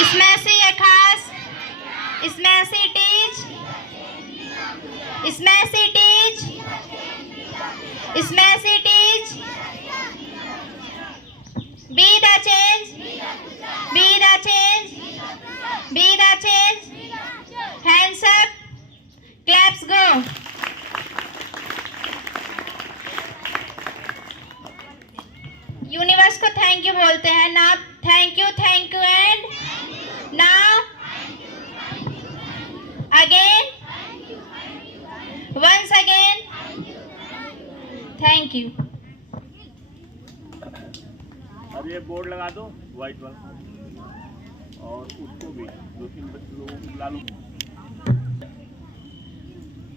इसमें से ये खास, इसमें से टीच, इसमें से टीच, इसमें से teach, be the change, be the change, be the change, hands up, claps go. Universe को थैंक यू बोलते हैं ना, thank you and now again, once again, thank you. अब ये बोर्ड लगा दो व्हाइट वाला, और उसको भी 2-3 लोगों को बुला लो,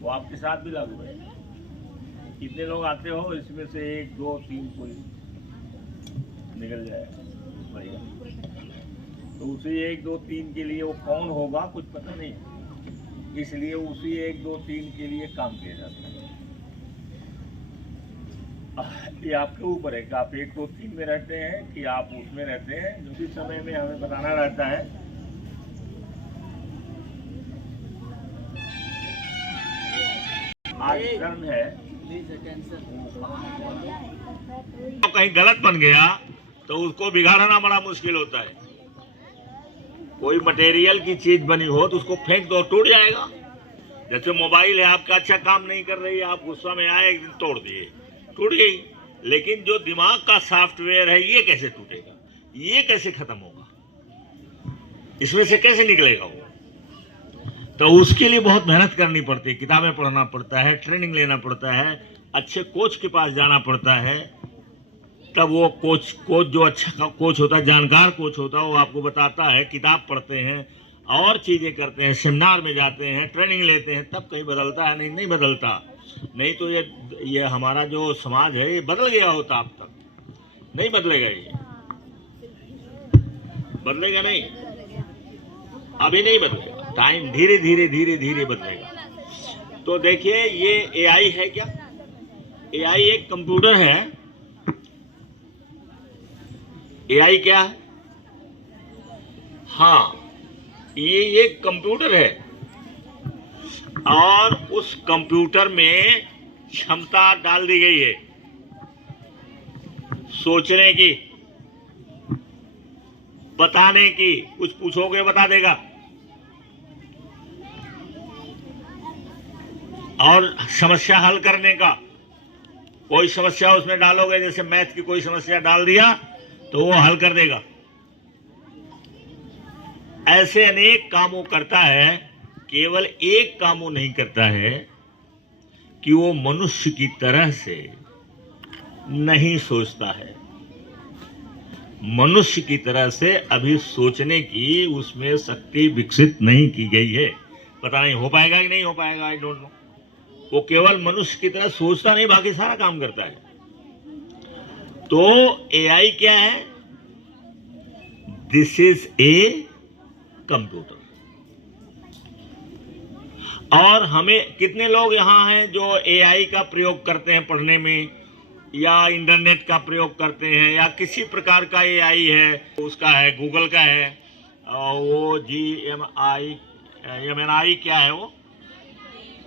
वो आपके साथ भी लागू है। कितने लोग आते हो, इसमें से 1, 2, 3 कोई निकल जाएगा बढ़िया। तो उसी 1, 2, 3 के लिए वो कौन होगा कुछ पता नहीं, इसलिए उसी 1, 2, 3 के लिए काम किया जाता है। ये आपके ऊपर है कि आप 1, 2, 3 में रहते हैं कि आप उसमें रहते हैं। जो भी समय में हमें बताना रहता है। आज टर्न है, तो कहीं गलत बन गया तो उसको बिगाड़ना बड़ा मुश्किल होता है। कोई मटेरियल की चीज बनी हो तो उसको फेंक दो, टूट जाएगा। जैसे मोबाइल है, आपका अच्छा काम नहीं कर रही है, आप गुस्सा में आए, एक दिन तोड़ दिए, टूट गई। लेकिन जो दिमाग का सॉफ्टवेयर है, ये कैसे टूटेगा, ये कैसे खत्म होगा, इसमें से कैसे निकलेगा वो? तो उसके लिए बहुत मेहनत करनी पड़ती है, किताबें पढ़ना पड़ता है, ट्रेनिंग लेना पड़ता है, अच्छे कोच के पास जाना पड़ता है। तब वो कोच जो अच्छा कोच होता है, जानकार कोच होता है, वो आपको बताता है। किताब पढ़ते हैं और चीज़ें करते हैं, सेमिनार में जाते हैं, ट्रेनिंग लेते हैं, तब कहीं बदलता है। नहीं बदलता। नहीं तो ये हमारा जो समाज है, ये बदल गया होता अब तक। नहीं बदलेगा, ये बदलेगा नहीं, अभी नहीं बदलेगा। टाइम धीरे धीरे बदलेगा। तो देखिए, ये एआई है क्या? एआई एक कंप्यूटर है। एआई क्या है? हाँ, ये एक कंप्यूटर है, और उस कंप्यूटर में क्षमता डाल दी गई है सोचने की, बताने की। कुछ पूछोगे बता देगा, और समस्या हल करने का। कोई समस्या उसमें डालोगे, जैसे मैथ की कोई समस्या डाल दिया तो वो हल कर देगा। ऐसे अनेक कामों करता है। केवल एक काम वो नहीं करता है कि वो मनुष्य की तरह से नहीं सोचता है। मनुष्य की तरह से अभी सोचने की उसमें शक्ति विकसित नहीं की गई है। पता नहीं हो पाएगा कि नहीं हो पाएगा, आई डोंट नो। वो केवल मनुष्य की तरह सोचता नहीं, बाकी सारा काम करता है। तो एआई क्या है? This is a computer. और हमें कितने लोग यहाँ हैं जो एआई का प्रयोग करते हैं पढ़ने में, या इंटरनेट का प्रयोग करते हैं, या किसी प्रकार का एआई है, उसका है, गूगल का है, वो GMI क्या है वो,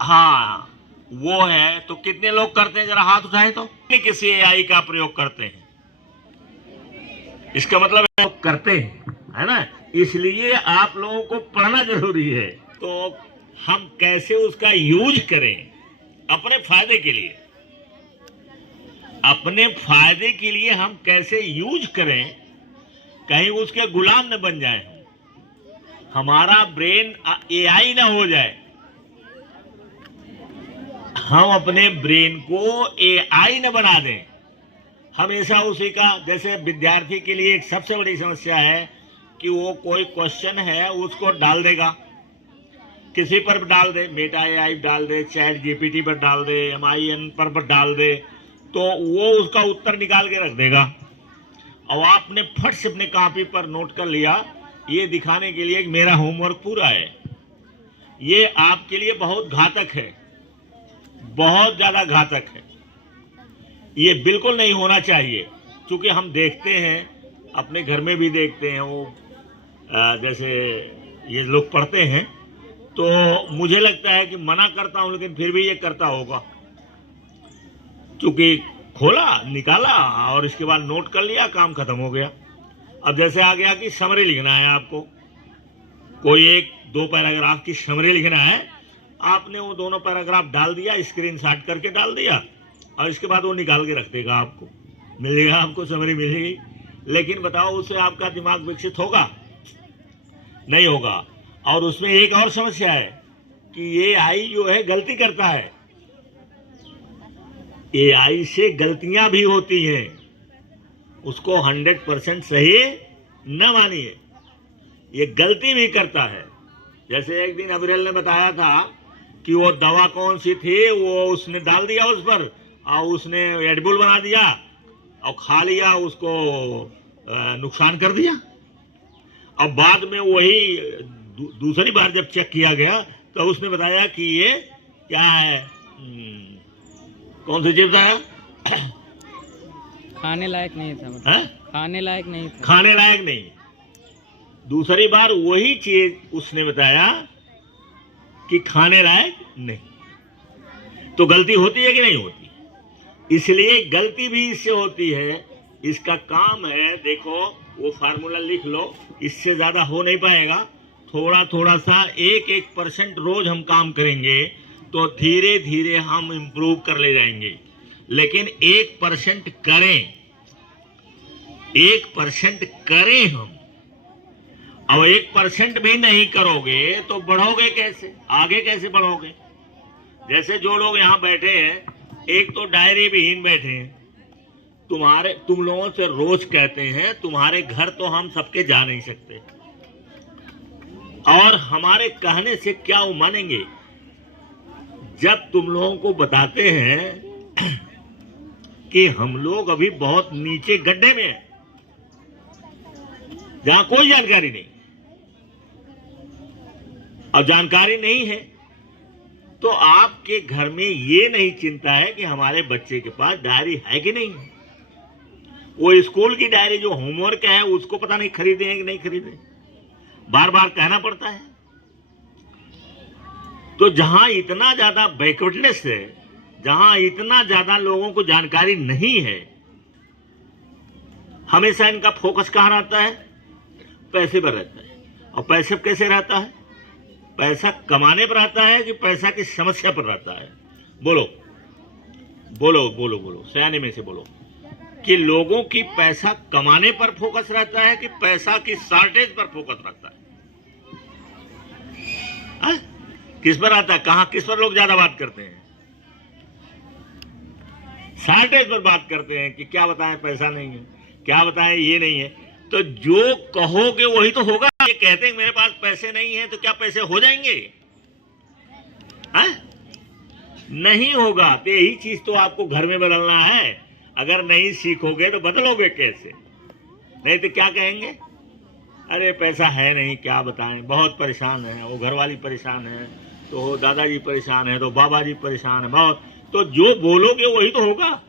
हाँ वो है। तो कितने लोग करते हैं, जरा हाथ उठाएं तो। किसी एआई का प्रयोग करते हैं, इसका मतलब है लोग करते हैं, है ना। इसलिए आप लोगों को पढ़ना जरूरी है। तो हम कैसे उसका यूज करें अपने फायदे के लिए, अपने फायदे के लिए हम कैसे यूज करें, कहीं उसके गुलाम न बन जाए, हमारा ब्रेन एआई ना हो जाए। हम अपने ब्रेन को एआई न बना दें, हमेशा उसी का। जैसे विद्यार्थी के लिए एक सबसे बड़ी समस्या है कि वो कोई क्वेश्चन है उसको डाल देगा, किसी पर डाल दे, मेटा एआई डाल दे, चैट जीपीटी पर डाल दे, MIN पर डाल दे, तो वो उसका उत्तर निकाल के रख देगा। और आपने फट से अपने कॉपी पर नोट कर लिया, ये दिखाने के लिए कि मेरा होमवर्क पूरा है। ये आपके लिए बहुत घातक है, बहुत ज़्यादा घातक है। ये बिल्कुल नहीं होना चाहिए। क्योंकि हम देखते हैं, अपने घर में भी देखते हैं, वो जैसे ये लोग पढ़ते हैं, तो मुझे लगता है कि मना करता हूं, लेकिन फिर भी ये करता होगा, क्योंकि खोला, निकाला और इसके बाद नोट कर लिया, काम खत्म हो गया। अब जैसे आ गया कि समरी लिखना है आपको, कोई एक दो पैराग्राफ की समरी लिखना है, आपने वो दोनों पैराग्राफ डाल दिया, स्क्रीनशॉट करके डाल दिया, और इसके बाद वो निकाल के रख देगा, आपको मिलेगा, आपको समरी मिलेगी। लेकिन बताओ, उससे आपका दिमाग विकसित होगा? नहीं होगा। और उसमें एक और समस्या है कि एआई जो है गलती करता है, एआई से गलतियां भी होती हैं, उसको 100% सही न मानिए, ये गलती भी करता है। जैसे एक दिन अब्रेल ने बताया था कि वो दवा कौन सी थी, वो उसने डाल दिया उस पर, और उसने एडिबल बना दिया और खा लिया, उसको नुकसान कर दिया। अब बाद में वही दूसरी बार जब चेक किया गया तो उसने बताया कि ये क्या है, कौन सी चीज था, खाने लायक नहीं था, है? खाने लायक नहीं था, खाने लायक नहीं। दूसरी बार वही चीज उसने बताया कि खाने लायक नहीं। तो गलती होती है कि नहीं होती? इसलिए गलती भी इससे होती है। इसका काम है, देखो वो फार्मूला लिख लो, इससे ज्यादा हो नहीं पाएगा। थोड़ा थोड़ा सा 1% रोज हम काम करेंगे तो धीरे धीरे हम इम्प्रूव कर ले जाएंगे। लेकिन 1% करें, 1% करें हम। अब 1% भी नहीं करोगे तो बढ़ोगे कैसे, आगे कैसे बढ़ोगे? जैसे जो लोग यहाँ बैठे हैं, एक तो डायरी विहीन बैठे हैं, तुम लोगों से रोज कहते हैं, तुम्हारे घर तो हम सबके जा नहीं सकते, और हमारे कहने से क्या वो मानेंगे? जब तुम लोगों को बताते हैं कि हम लोग अभी बहुत नीचे गड्ढे में हैं, जहां कोई जानकारी नहीं, और जानकारी नहीं है, तो आपके घर में ये नहीं चिंता है कि हमारे बच्चे के पास डायरी है कि नहीं है। वो स्कूल की डायरी जो होमवर्क है उसको पता नहीं खरीदे हैं कि नहीं खरीदे, बार बार कहना पड़ता है। तो जहां इतना ज्यादा बैकवर्डनेस है, जहां इतना ज्यादा लोगों को जानकारी नहीं है, हमेशा इनका फोकस कहां रहता है? पैसे पर रहता है। और पैसे कैसे रहता है? पैसा कमाने पर रहता है कि पैसा की समस्या पर रहता है? बोलो बोलो बोलो बोलो, सयाने में से बोलो कि लोगों की पैसा कमाने पर फोकस रहता है कि पैसा की शॉर्टेज पर फोकस रहता है? किस पर आता है? कहां, किस पर लोग ज्यादा बात करते हैं? शॉर्टेज पर बात करते हैं कि क्या बताएं, पैसा नहीं है, क्या बताएं, ये नहीं है। तो जो कहोगे वही तो होगा। ये कहते हैं मेरे पास पैसे नहीं है, तो क्या पैसे हो जाएंगे? नहीं होगा। तो यही चीज तो आपको घर में बदलना है। अगर नहीं सीखोगे तो बदलोगे कैसे? नहीं तो क्या कहेंगे, अरे पैसा है नहीं, क्या बताएं, बहुत परेशान है, वो घरवाली परेशान है, तो दादाजी परेशान है, तो बाबा जी परेशान है बहुत। तो जो बोलोगे वही तो होगा,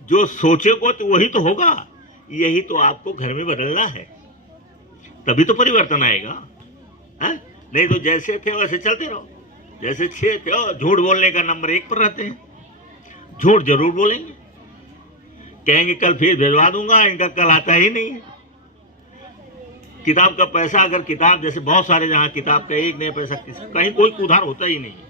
जो सोचोगे तो वही तो होगा। यही तो आपको घर में बदलना है, तभी तो परिवर्तन आएगा। नहीं तो जैसे थे वैसे चलते रहो, जैसे थे झूठ बोलने का नंबर 1 पर रहते हैं। झूठ जरूर बोलेंगे, कहेंगे कल फीस भिजवा दूंगा, इनका कल आता ही नहीं है। किताब का पैसा, अगर किताब, जैसे बहुत सारे जहां किताब का एक नया पैसा, कहीं कोई उधार होता ही नहीं है।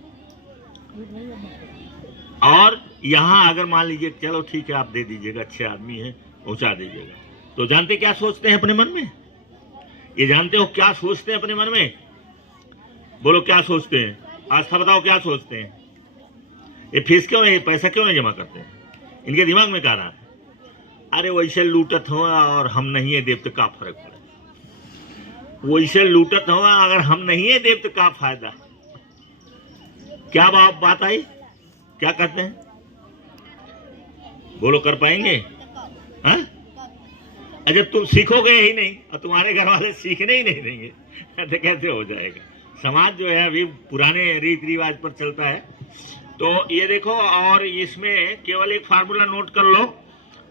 और यहाँ अगर मान लीजिए चलो ठीक है आप दे दीजिएगा, अच्छे आदमी है, पहुंचा दीजिएगा, तो जानते क्या सोचते हैं अपने मन में? ये जानते हो क्या सोचते हैं अपने मन में? बोलो क्या सोचते हैं? आस्था बताओ क्या सोचते हैं? ये फीस क्यों नहीं, पैसा क्यों नहीं जमा करते हैं? इनके दिमाग में क्या रहा है? अरे वैसे लूटत हो और हम नहीं है देव तो क्या फर्क पड़े, वैसे लूटत हो अगर हम नहीं है देव तो क्या फायदा। क्या बात आई? क्या कहते हैं? बोलो कर पाएंगे? अच्छा तुम सीखोगे ही नहीं और तुम्हारे घर वाले सीखने ही नहीं देंगे तो कैसे हो जाएगा? समाज जो है अभी पुराने रीति रिवाज पर चलता है। तो ये देखो, और इसमें केवल एक फार्मूला नोट कर लो,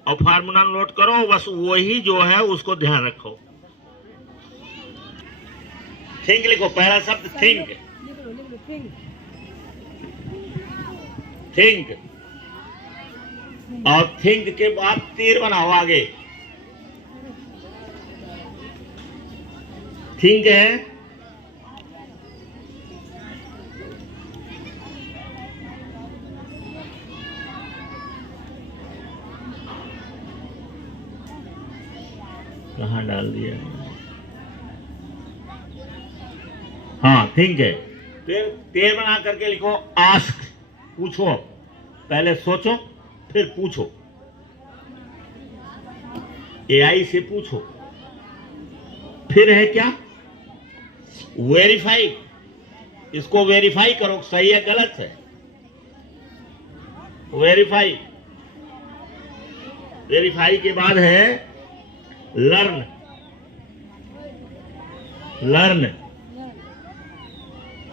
और फार्मूला नोट करो, बस वही जो है उसको ध्यान रखो। थिंक लिखो, पहला शब्द थिंक, थिंक, और थिंक के बाद तीर बनाओ आगे। थिंक है, कहाँ डाल दिया? हाँ थिंक है। फिर तीर बना करके लिखो आस्क, पूछो। पहले सोचो फिर पूछो, एआई से पूछो। फिर है क्या? वेरीफाई, इसको वेरीफाई करो सही है गलत है। वेरीफाई, वेरीफाई के बाद है लर्न, लर्न,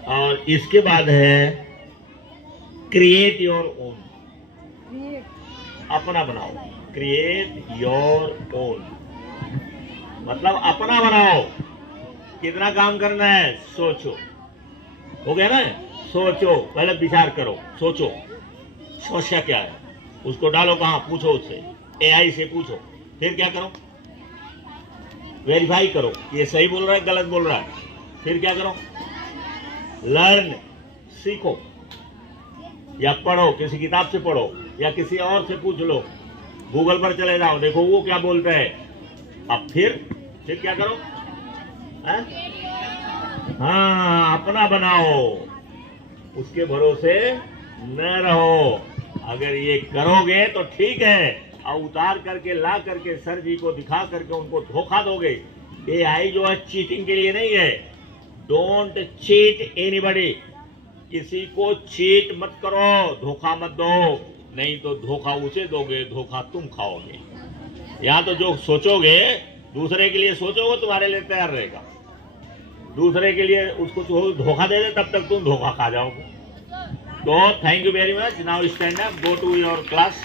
और इसके बाद है क्रिएट योर ओन, अपना बनाओ। क्रिएट योर ओन मतलब अपना बनाओ। कितना काम करना है? सोचो। हो गया ना? सोचो, पहले विचार करो, सोचो समस्या क्या है, उसको डालो कहाँ, पूछो उससे, एआई से पूछो। फिर क्या करो? वेरीफाई करो ये सही बोल रहा है गलत बोल रहा है। फिर क्या करो? लर्न, सीखो, या पढ़ो, किसी किताब से पढ़ो या किसी और से पूछ लो, गूगल पर चले जाओ, देखो वो क्या बोलता है। अब फिर क्या करो? हाँ, अपना बनाओ, उसके भरोसे न रहो। अगर ये करोगे तो ठीक है, और उतार करके ला करके सर जी को दिखा करके उनको धोखा दोगे। एआई जो है चीटिंग के लिए नहीं है। डोंट चीट एनीबॉडी, किसी को चीट मत करो, धोखा मत दो, नहीं तो धोखा उसे दोगे, धोखा तुम खाओगे। या तो जो सोचोगे दूसरे के लिए सोचोगे, तुम्हारे लिए तैयार रहेगा। दूसरे के लिए उसको धोखा दे दे, तब तक तुम धोखा खा जाओगे। तो thank you very much. Now stand up, go to your class.